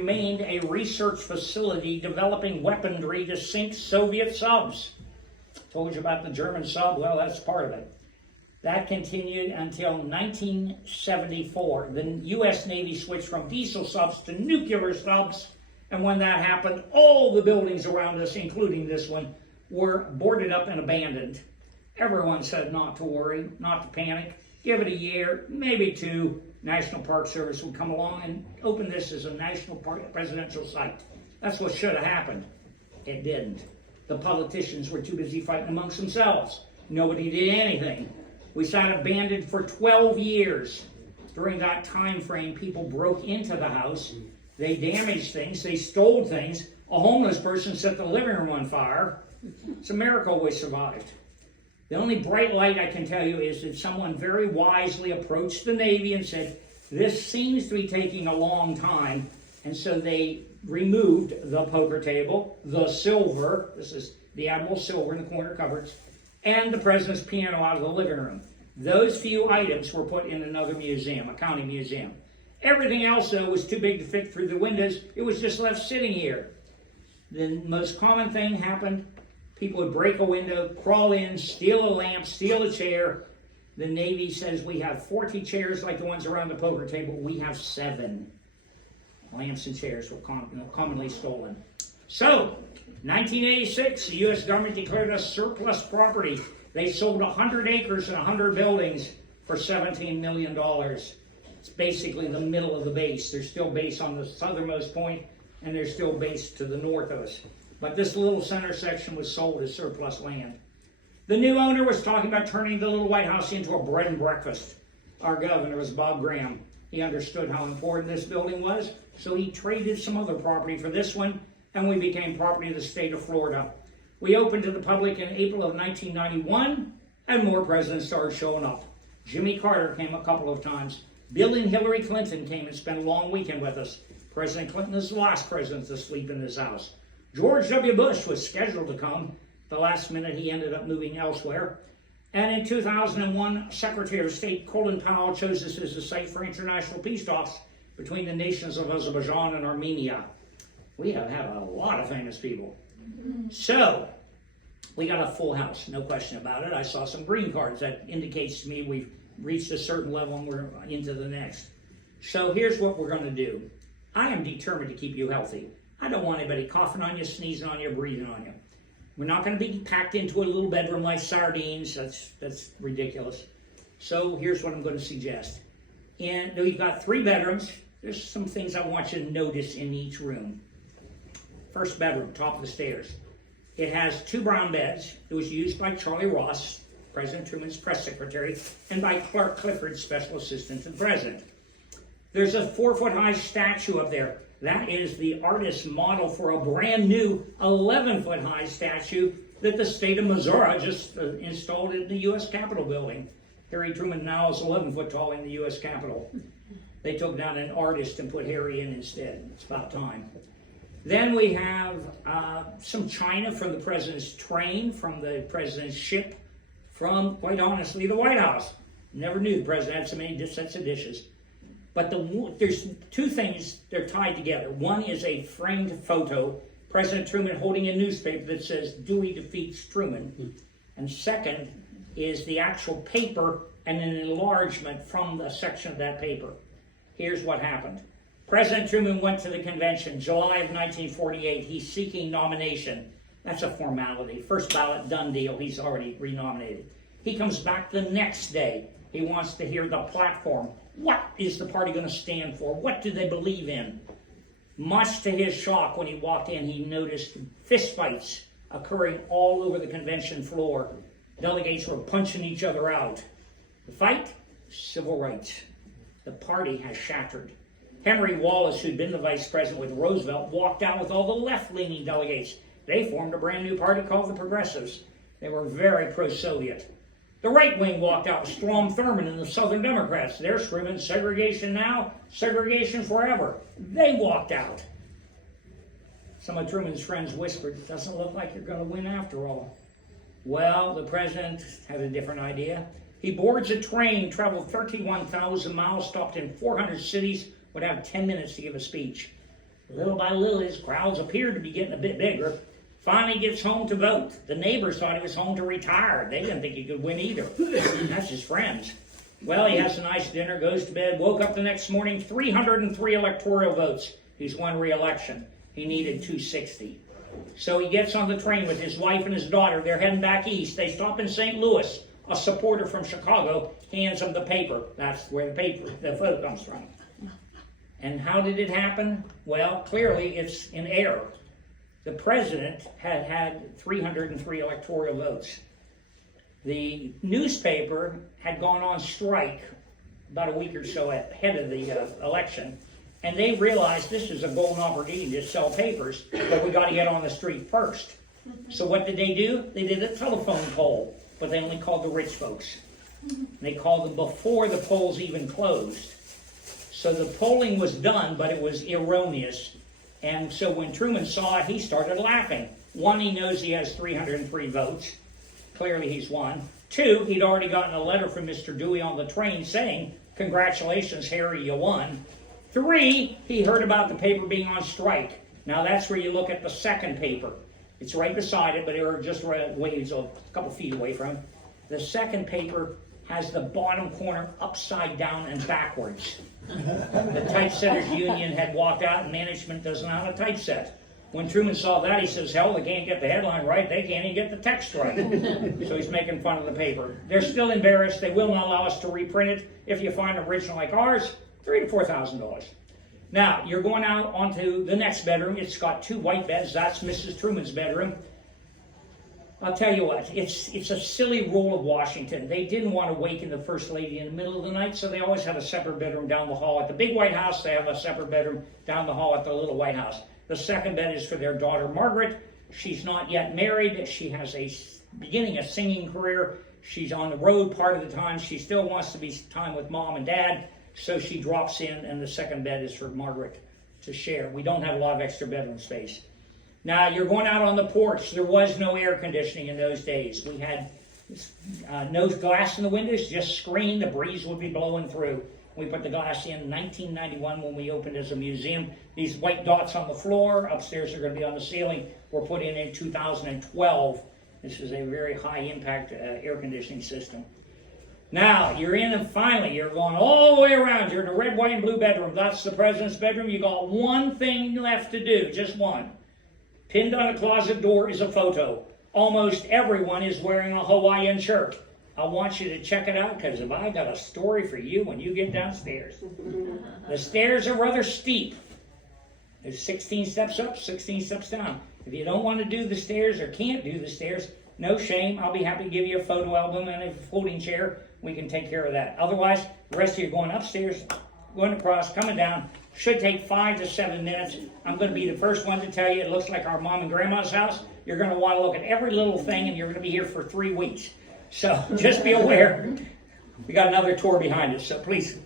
Remained a research facility developing weaponry to sink Soviet subs. Told you about the German sub, well, that's part of it. That continued until 1974. The U.S. Navy switched from diesel subs to nuclear subs, and when that happened, all the buildings around us, including this one, were boarded up and abandoned. Everyone said not to worry, not to panic. Give it a year, maybe two. National Park Service would come along and open this as a national park presidential site. That's what should have happened. It didn't. The politicians were too busy fighting amongst themselves. Nobody did anything. We sat abandoned for 12 years. During that time frame, people broke into the house. They damaged things. They stole things. A homeless person set the living room on fire. It's a miracle we survived. The only bright light I can tell you is that someone very wisely approached the Navy and said, this seems to be taking a long time. And so they removed the poker table, the silver, this is the Admiral's silver in the corner cupboards, and the President's piano out of the living room. Those few items were put in another museum, a county museum. Everything else, though, was too big to fit through the windows. It was just left sitting here. The most common thing happened. People would break a window, crawl in, steal a lamp, steal a chair. The Navy says we have 40 chairs like the ones around the poker table. We have 7. Lamps and chairs were commonly stolen. So, 1986, the U.S. government declared us surplus property. They sold 100 acres and 100 buildings for $17 million. It's basically the middle of the base. There's still base on the southernmost point, and there's still base to the north of us. But this little center section was sold as surplus land. The new owner was talking about turning the little White House into a bread and breakfast. Our governor was Bob Graham. He understood how important this building was, so he traded some other property for this one, and we became property of the state of Florida. We opened to the public in April of 1991, and more presidents started showing up. Jimmy Carter came a couple of times. Bill and Hillary Clinton came and spent a long weekend with us. President Clinton is the last president to sleep in this house. George W. Bush was scheduled to come. The last minute, he ended up moving elsewhere. And in 2001, Secretary of State Colin Powell chose this as a site for international peace talks between the nations of Azerbaijan and Armenia. We have had a lot of famous people. So, we got a full house, no question about it. I saw some green cards. That indicates to me we've reached a certain level and we're into the next. So here's what we're going to do. I am determined to keep you healthy. I don't want anybody coughing on you, sneezing on you, breathing on you. We're not going to be packed into a little bedroom like sardines. That's ridiculous. So here's what I'm going to suggest. And we've got 3 bedrooms. There's some things I want you to notice in each room. First bedroom, top of the stairs. It has 2 brown beds. It was used by Charlie Ross, President Truman's press secretary, and by Clark Clifford, special assistant to the president. There's a 4-foot-high statue up there. That is the artist's model for a brand new 11-foot-high statue that the state of Missouri just installed in the U.S. Capitol building. Harry Truman now is 11 foot tall in the U.S. Capitol. They took down an artist and put Harry in instead. It's about time. Then we have some china from the president's train, from the president's ship, from, quite honestly, the White House. Never knew the president had so many sets of dishes. But there's 2 things, they're tied together. One is a framed photo, President Truman holding a newspaper that says, Dewey defeats Truman. And second is the actual paper and an enlargement from the section of that paper. Here's what happened. President Truman went to the convention, July of 1948. He's seeking nomination. That's a formality. First ballot, done deal. He's already renominated. He comes back the next day. He wants to hear the platform. What is the party going to stand for? What do they believe in? Much to his shock, when he walked in, he noticed fistfights occurring all over the convention floor. Delegates were punching each other out. The fight? Civil rights. The party has shattered. Henry Wallace, who'd been the vice president with Roosevelt, walked out with all the left-leaning delegates. They formed a brand new party called the Progressives. They were very pro-Soviet. The right wing walked out with Strom Thurmond and the Southern Democrats. They're screaming segregation now, segregation forever. They walked out. Some of Truman's friends whispered, it doesn't look like you're going to win after all. Well, the president had a different idea. He boards a train, traveled 31,000 miles, stopped in 400 cities, would have 10 minutes to give a speech. Little by little, his crowds appeared to be getting a bit bigger. Finally gets home to vote. The neighbors thought he was home to retire. They didn't think he could win either. That's his friends. Well, he has a nice dinner, goes to bed, woke up the next morning, 303 electoral votes. He's won re-election. He needed 260. So he gets on the train with his wife and his daughter. They're heading back east. They stop in St. Louis. A supporter from Chicago hands him the paper. That's where the vote comes from. And how did it happen? Well, clearly it's in error. The president had 303 electoral votes. The newspaper had gone on strike about a week or so ahead of the election, and they realized this is a golden opportunity to sell papers, but we got to get on the street first. So what did they do? They did a telephone poll, but they only called the rich folks. They called them before the polls even closed. So the polling was done, but it was erroneous. And so when Truman saw it, he started laughing. One, he knows he has 303 votes. Clearly he's won. Two, he'd already gotten a letter from Mr. Dewey on the train saying, "Congratulations, Harry, you won." Three, he heard about the paper being on strike. Now that's where you look at the second paper. It's right beside it, but they were just right ways, a couple feet away from him. The second paper has the bottom corner upside down and backwards. The typesetters union had walked out and management doesn't know how to typeset. When Truman saw that, he says, hell, they can't get the headline right, they can't even get the text right. So he's making fun of the paper. They're still embarrassed. They will not allow us to reprint it. If you find an original like ours, $3,000 to $4,000. Now, you're going out onto the next bedroom. It's got 2 white beds. That's Mrs. Truman's bedroom. I'll tell you what, it's a silly rule of Washington. They didn't want to waken the First Lady in the middle of the night, so they always had a separate bedroom down the hall. At the big White House, they have a separate bedroom down the hall at the little White House. The second bed is for their daughter, Margaret. She's not yet married. She has beginning a singing career. She's on the road part of the time. She still wants to be time with mom and dad, so she drops in, and the second bed is for Margaret to share. We don't have a lot of extra bedroom space. Now, you're going out on the porch. There was no air conditioning in those days. We had no glass in the windows, just screen. The breeze would be blowing through. We put the glass in 1991 when we opened as a museum. These white dots on the floor, upstairs are going to be on the ceiling, were put in 2012. This is a very high-impact air conditioning system. Now, you're in, and finally, you're going all the way around. You're in a red, white, and blue bedroom. That's the president's bedroom. You got one thing left to do, just one. Pinned on a closet door is a photo. Almost everyone is wearing a Hawaiian shirt. I want you to check it out, because if I got a story for you when you get downstairs. The stairs are rather steep. There's 16 steps up, 16 steps down. If you don't want to do the stairs or can't do the stairs, no shame. I'll be happy to give you a photo album and a folding chair. We can take care of that. Otherwise, the rest of you are going upstairs, going across, coming down. Should take 5 to 7 minutes. I'm going to be the first one to tell you it looks like our mom and grandma's house. You're going to want to look at every little thing, and you're going to be here for 3 weeks. So just be aware. We got another tour behind us, so please